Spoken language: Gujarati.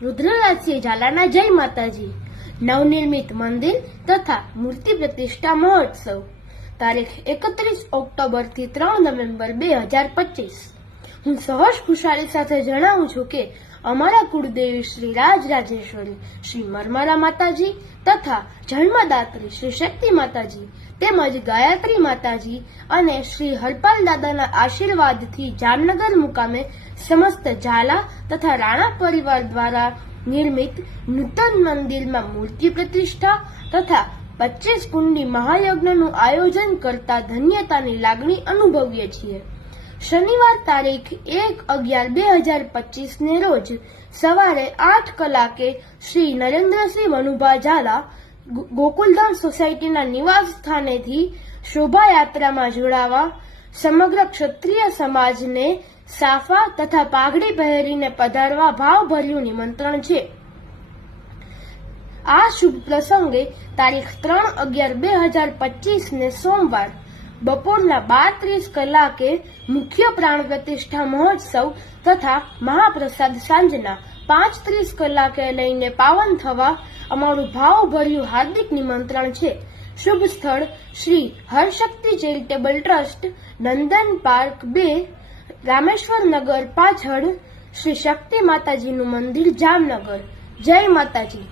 રુદ્રરાજસિંહ ઝાલાના જય માતાજી નવનિર્મિત મંદિર તથા મૂર્તિ પ્રતિષ્ઠા મહોત્સવ તારીખ 31 ઓક્ટોબરથી 3 નવેમ્બર 2025। હું સહર્ષ ખુશાલી સાથે જણાવું છું કે અમારા કુળદેવી શ્રી રાજરાજેશ્વરી શ્રી મરમારા માતાજી તથા જન્મદાત્રી શ્રી શક્તિ માતાજી તેમજ ગાયત્રી માતાજી અને શ્રી હરપાલ દાદાના આશીર્વાદથી જામનગર મુકામે સમસ્ત ઝાલા તથા રાણા પરિવાર દ્વારા નિર્મિત નૂતન મંદિરમાં મૂર્તિ પ્રતિષ્ઠા તથા 25 કુંડી મહાયજ્ઞનું આયોજન કરતા ધન્યતાની લાગણી અનુભવીએ છીએ। શનિવાર તારીખ 1/11/2025 ને રોજ સવારે 8 કલાકે શ્રી નરેન્દ્રસિંહ વનુભા ઝાલા ગોકુલધામ સોસાયટીના નિવાસ સ્થાનેથી શોભાયાત્રામાં જોડાવા સમગ્ર ક્ષત્રિય સમાજને સાફા તથા પાઘડી પહેરીને પધારવા ભાવભર્યું નિમંત્રણ છે। આ શુભ પ્રસંગે તારીખ 3/11/2025 ને સોમવાર બપોરના 12:30 કલાકે મુખ્ય પ્રાણ પ્રતિષ્ઠા મહોત્સવ તથા મહાપ્રસાદ સાંજના 5:30 કલાકે લઈને પાવન થવા અમારું ભાવભર્યું હાર્દિક નિમંત્રણ છે। શુભ સ્થળ Shri Harshakti charitable trust, Nandan park 2, Rameshwar Nagar પાછળ શ્રી શક્તિ માતાજીનું મંદિર, જામનગર। જય માતાજી।